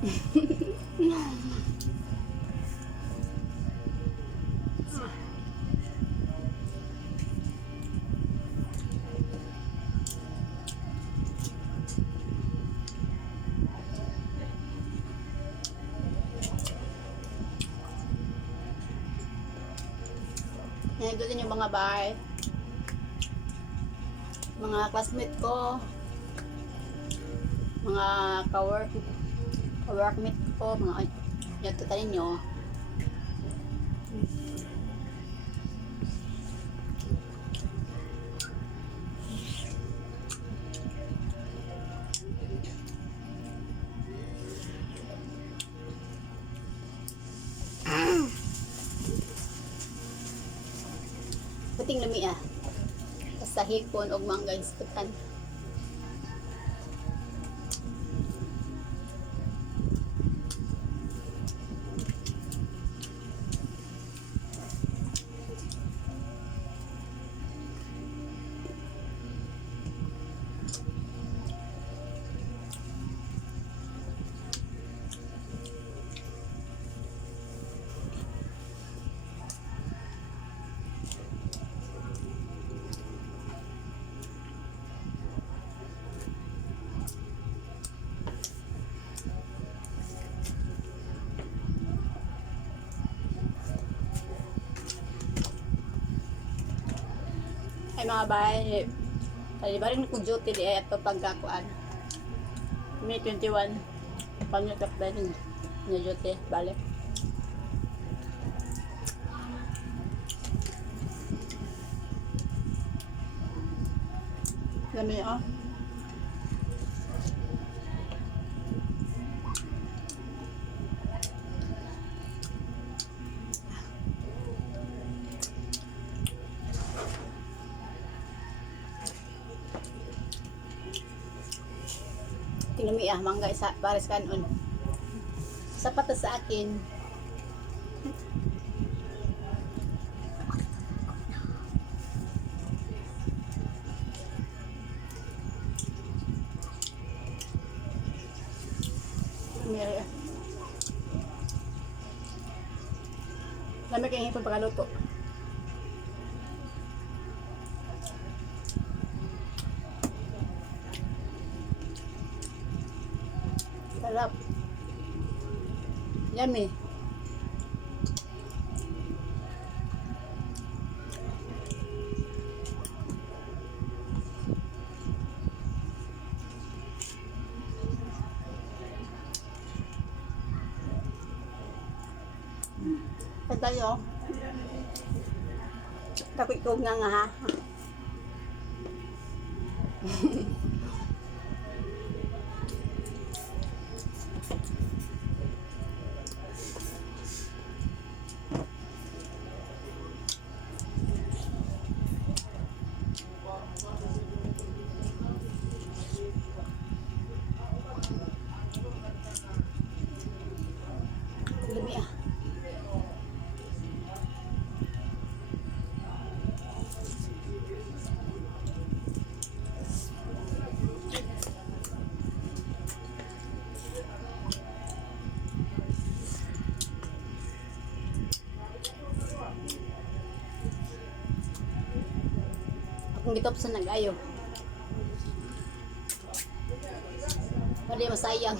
Yan, ito din yung mga bahay. Mga classmate ko. Mga ka-workmate ko. Mga yan, ito tayo nyo. Puting lami ah. Sa hipon o mangga iskutan. Ay mga bahay, ba rin ko duty di ay ito pagkakuan. May 21, pangyatak ba rin na duty, balik. Dami oh. Tinumi ah, mangga isa, pares kanon. Sapat na sa akin. Meron. Lami kayong hipon pagkaluto. Sarap. Yummy. Tayo. Takot ko nga ha. Dumi ah. Akong gitop sa nag-ayo. Pwede masayang.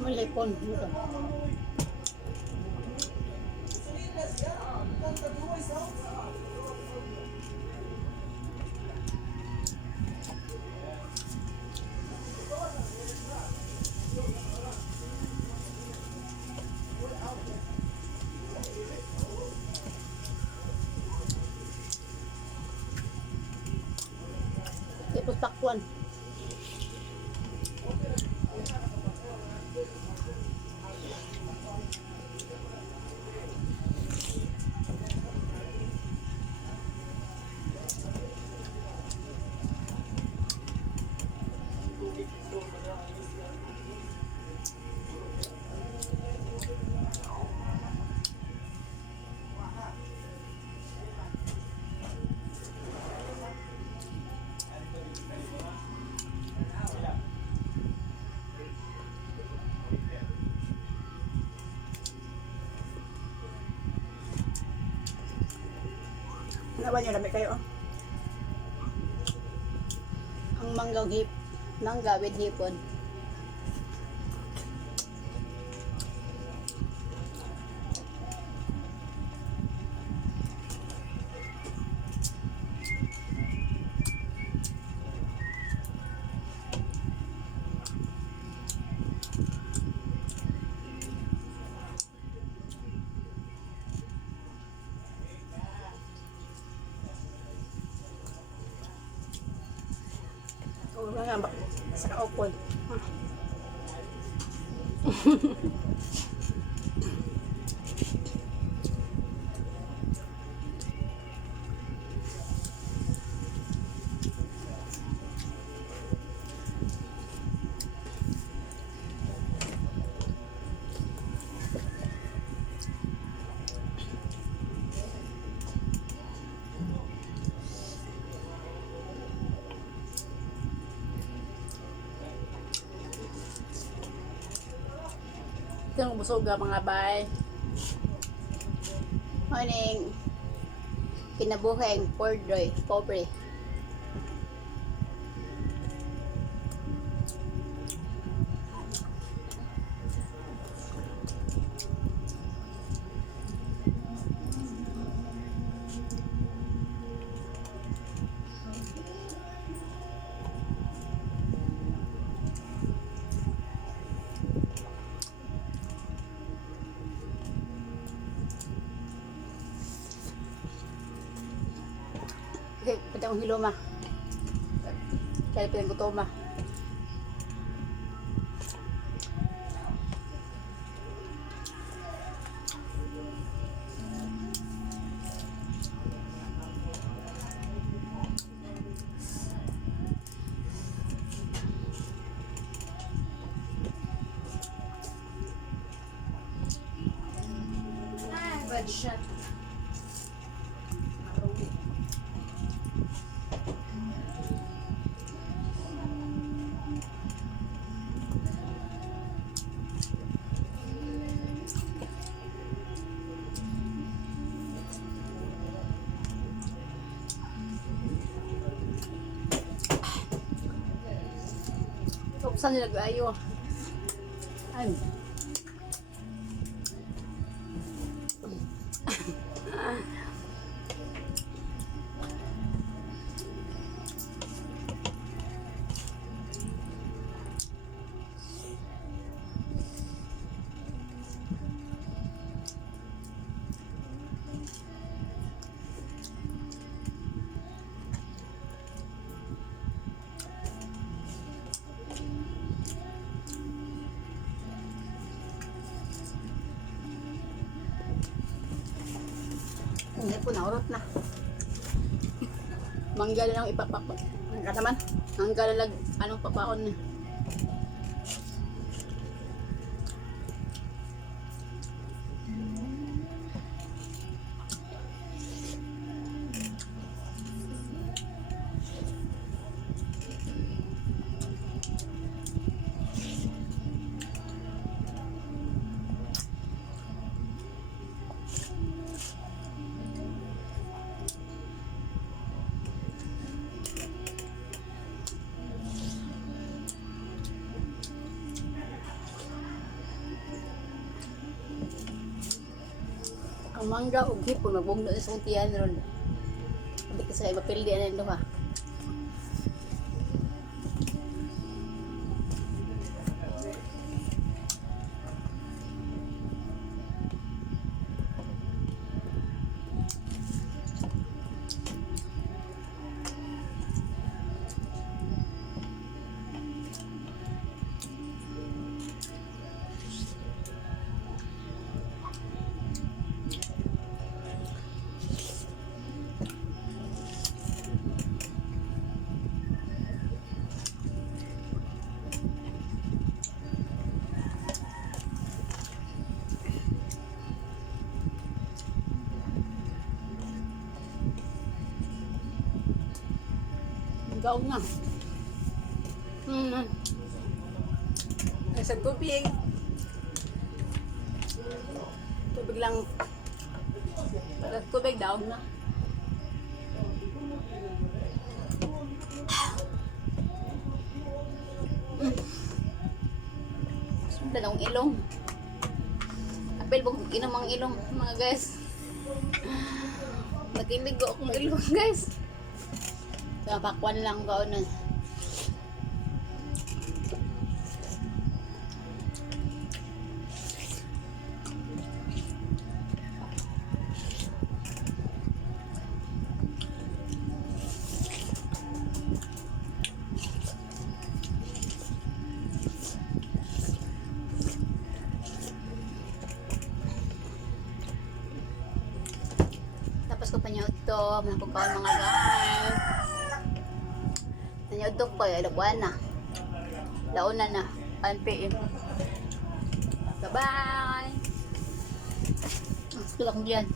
Malipon. Tapos takwan. Nawan nyo, lamig kayo. Ang mangga with hipon. Oo nga ba? Sa kaupol. Ito yung busog mga bay. Morning. Kinabuhing pobre. Okay, pwede akong hiloma. Kaya pwede gutoma. Red shot. Saan nila gayo? Ay. Hindi po, naurot na. Mangga na lang ipapakpak. Mangga naman. Mangga na lang, anong papaon na. Ang mangga ug hipon magbugno sa untian ron. Hindi kasi mapildi na ito ha. Gaw na. Isang tubig. Tubig lang. Pag tubig daw na. Sundan akong ilong. Apel bang inom ang ilong, mga guys. Nakilig ko akong ilong, guys. Napakwan lang ko nun. Tapos ko pa niya ito, mga pagkaon mga guys. Nanyod ko ay alabuan na. Launa na, 1 PM. Bye-bye! Gusto lang diyan.